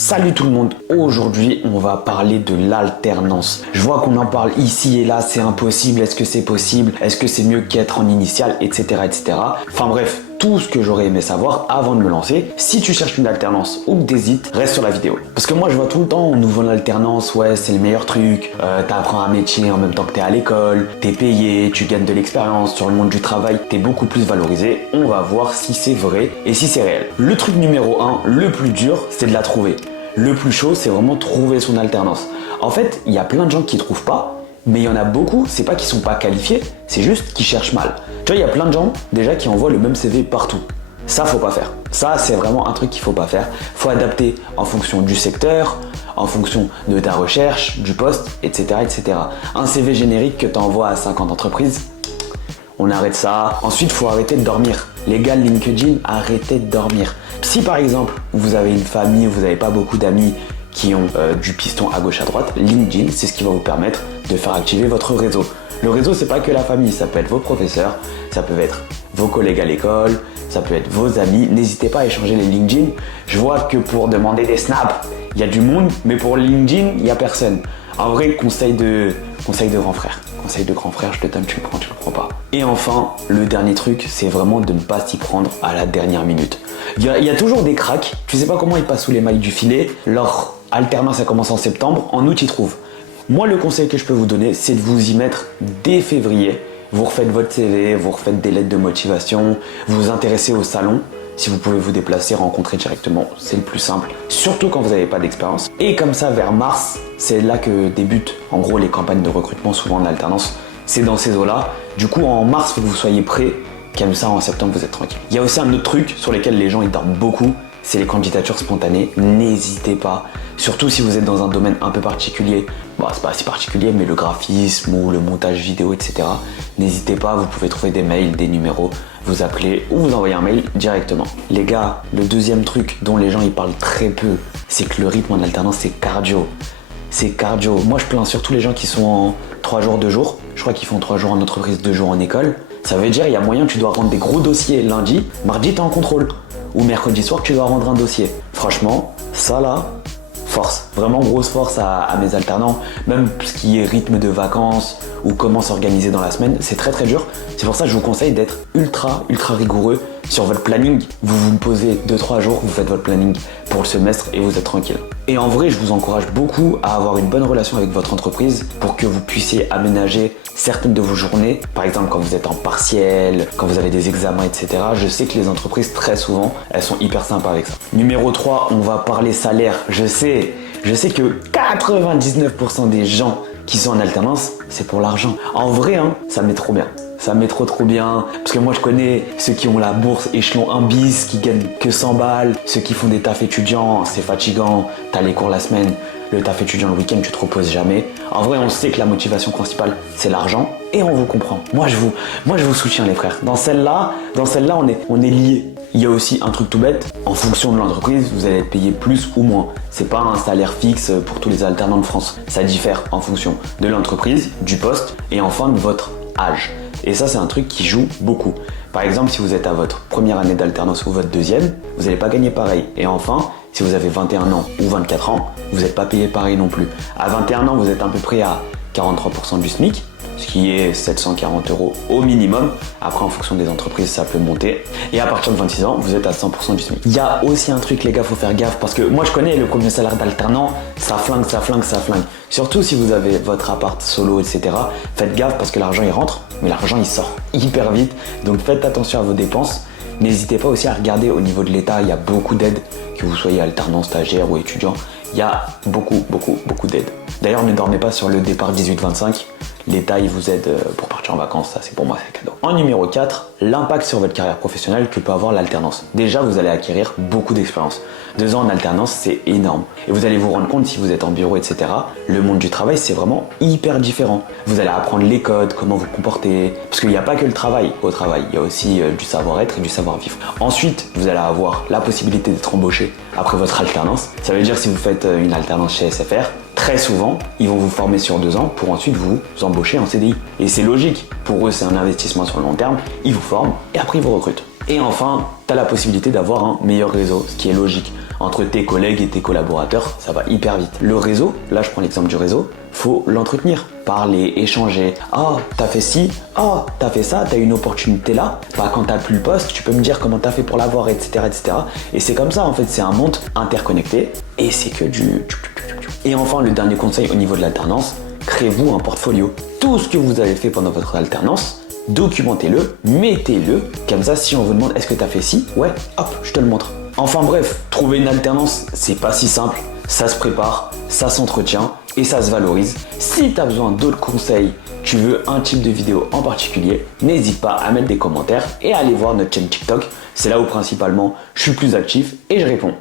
Salut tout le monde, aujourd'hui on va parler de l'alternance. Je vois qu'on en parle ici et là, c'est impossible, est-ce que c'est possible, est-ce que c'est mieux qu'être en initial, etc. etc. Enfin bref, tout ce que j'aurais aimé savoir avant de me lancer. Si tu cherches une alternance ou que t'hésites, reste sur la vidéo. Parce que moi je vois tout le temps, on nous vend l'alternance, ouais c'est le meilleur truc, t'apprends un métier en même temps que t'es à l'école, t'es payé, tu gagnes de l'expérience, sur le monde du travail, t'es beaucoup plus valorisé. On va voir si c'est vrai et si c'est réel. Le truc numéro 1, le plus dur, c'est de la trouver. Le plus chaud, c'est vraiment trouver son alternance. En fait, il y a plein de gens qui trouvent pas, mais il y en a beaucoup, c'est pas qu'ils sont pas qualifiés, c'est juste qu'ils cherchent mal. Tu vois, il y a plein de gens déjà qui envoient le même CV partout. Ça, faut pas faire. Ça, c'est vraiment un truc qu'il faut pas faire. Faut adapter en fonction du secteur, en fonction de ta recherche, du poste, etc. etc. Un CV générique que tu envoies à 50 entreprises, on arrête ça. Ensuite, il faut arrêter de dormir. Les gars, LinkedIn, arrêtez de dormir. Si par exemple, vous avez une famille, vous n'avez pas beaucoup d'amis qui ont du piston à gauche à droite, LinkedIn, c'est ce qui va vous permettre de faire activer votre réseau. Le réseau, c'est pas que la famille, ça peut être vos professeurs, ça peut être vos collègues à l'école, ça peut être vos amis. N'hésitez pas à échanger les LinkedIn. Je vois que pour demander des snaps, il y a du monde, mais pour LinkedIn, il n'y a personne. En vrai, conseil de grand frère. Conseil de grand frère, je te donne, tu le prends, tu le prends pas. Et enfin, le dernier truc, c'est vraiment de ne pas s'y prendre à la dernière minute. Il y a toujours des cracks, tu sais pas comment ils passent sous les mailles du filet, leur alternance, ça commence en septembre, en août ils trouvent. Moi, le conseil que je peux vous donner, c'est de vous y mettre dès février. Vous refaites votre CV, vous refaites des lettres de motivation, vous vous intéressez au salon. Si vous pouvez vous déplacer, rencontrer directement, c'est le plus simple, surtout quand vous n'avez pas d'expérience. Et comme ça, vers mars, c'est là que débutent en gros les campagnes de recrutement, souvent en alternance. C'est dans ces eaux-là. Du coup, en mars, il faut que vous soyez prêts. Comme ça, en septembre, vous êtes tranquille. Il y a aussi un autre truc sur lequel les gens ils dorment beaucoup, c'est les candidatures spontanées. N'hésitez pas, surtout si vous êtes dans un domaine un peu particulier. Bon, c'est pas si particulier, mais le graphisme ou le montage vidéo, etc. N'hésitez pas, vous pouvez trouver des mails, des numéros, vous appelez ou vous envoyez un mail directement. Les gars, le deuxième truc dont les gens ils parlent très peu, c'est que le rythme en alternance, c'est cardio. C'est cardio. Moi, je plains surtout les gens qui sont en 3 jours, 2 jours. Je crois qu'ils font 3 jours en entreprise, 2 jours en école. Ça veut dire il y a moyen que tu dois rendre des gros dossiers lundi, mardi t'es en contrôle. Ou mercredi soir tu dois rendre un dossier. Franchement, ça là, force. Vraiment grosse force à mes alternants. Même ce qui est rythme de vacances ou comment s'organiser dans la semaine, c'est très très dur. C'est pour ça que je vous conseille d'être ultra rigoureux sur votre planning. Vous vous posez 2-3 jours, vous faites votre planning pour le semestre et vous êtes tranquille. Et en vrai, je vous encourage beaucoup à avoir une bonne relation avec votre entreprise pour que vous puissiez aménager certaines de vos journées. Par exemple, quand vous êtes en partiel, quand vous avez des examens, etc. Je sais que les entreprises, très souvent, elles sont hyper sympas avec ça. Numéro 3, on va parler salaire. Je sais que 99% des gens qui sont en alternance, c'est pour l'argent. En vrai, hein, ça met trop bien. Ça met trop bien, parce que moi je connais ceux qui ont la bourse échelon 1 bis, qui gagnent que 100 balles, ceux qui font des tafs étudiants, c'est fatigant, t'as les cours la semaine, le taf étudiant le week-end, tu te reposes jamais. En vrai, on sait que la motivation principale, c'est l'argent, et on vous comprend. Moi je vous soutiens les frères. Dans celle-là, on est liés. Il y a aussi un truc tout bête, en fonction de l'entreprise, vous allez être payé plus ou moins. C'est pas un salaire fixe pour tous les alternants de France. Ça diffère en fonction de l'entreprise, du poste, et enfin de votre âge. Et ça, c'est un truc qui joue beaucoup. Par exemple, si vous êtes à votre première année d'alternance ou votre deuxième, vous n'allez pas gagner pareil. Et enfin, si vous avez 21 ans ou 24 ans, vous n'êtes pas payé pareil non plus. À 21 ans, vous êtes à peu près à 43% du SMIC, ce qui est 740 € au minimum. Après, en fonction des entreprises, ça peut monter. Et à partir de 26 ans, vous êtes à 100% du SMIC. Il y a aussi un truc, les gars, faut faire gaffe, parce que moi, je connais le premier salaire d'alternant, ça flingue. Surtout si vous avez votre appart solo, etc. Faites gaffe parce que l'argent, il rentre, mais l'argent, il sort hyper vite. Donc, faites attention à vos dépenses. N'hésitez pas aussi à regarder au niveau de l'État, il y a beaucoup d'aides, que vous soyez alternant, stagiaire ou étudiant. Il y a beaucoup d'aides. D'ailleurs, ne dormez pas sur le départ 18-25. L'État, il vous aide pour partir en vacances, ça c'est pour moi, c'est cadeau. En numéro 4, l'impact sur votre carrière professionnelle que peut avoir l'alternance. Déjà, vous allez acquérir beaucoup d'expérience. 2 ans en alternance, c'est énorme. Et vous allez vous rendre compte, si vous êtes en bureau, etc., le monde du travail, c'est vraiment hyper différent. Vous allez apprendre les codes, comment vous comporter, parce qu'il n'y a pas que le travail au travail, il y a aussi du savoir-être et du savoir-vivre. Ensuite, vous allez avoir la possibilité d'être embauché après votre alternance. Ça veut dire si vous faites une alternance chez SFR, très souvent, ils vont vous former sur 2 ans pour ensuite vous embaucher en CDI. Et c'est logique. Pour eux, c'est un investissement sur le long terme. Ils vous forment et après, ils vous recrutent. Et enfin, tu as la possibilité d'avoir un meilleur réseau, ce qui est logique. Entre tes collègues et tes collaborateurs, ça va hyper vite. Le réseau, là je prends l'exemple du réseau, faut l'entretenir, parler, échanger. Ah, t'as fait ci, ah, t'as fait ça, t'as une opportunité là. Bah, quand t'as plus le poste, tu peux me dire comment t'as fait pour l'avoir, etc., etc. Et c'est comme ça, en fait, c'est un monde interconnecté et c'est que du. Et enfin, le dernier conseil au niveau de l'alternance, créez-vous un portfolio. Tout ce que vous avez fait pendant votre alternance, documentez-le, mettez-le. Comme ça, si on vous demande est-ce que t'as fait ci, ouais, hop, je te le montre. Enfin bref, trouver une alternance, c'est pas si simple. Ça se prépare, ça s'entretient et ça se valorise. Si tu as besoin d'autres conseils, tu veux un type de vidéo en particulier, n'hésite pas à mettre des commentaires et à aller voir notre chaîne TikTok. C'est là où principalement je suis plus actif et je réponds.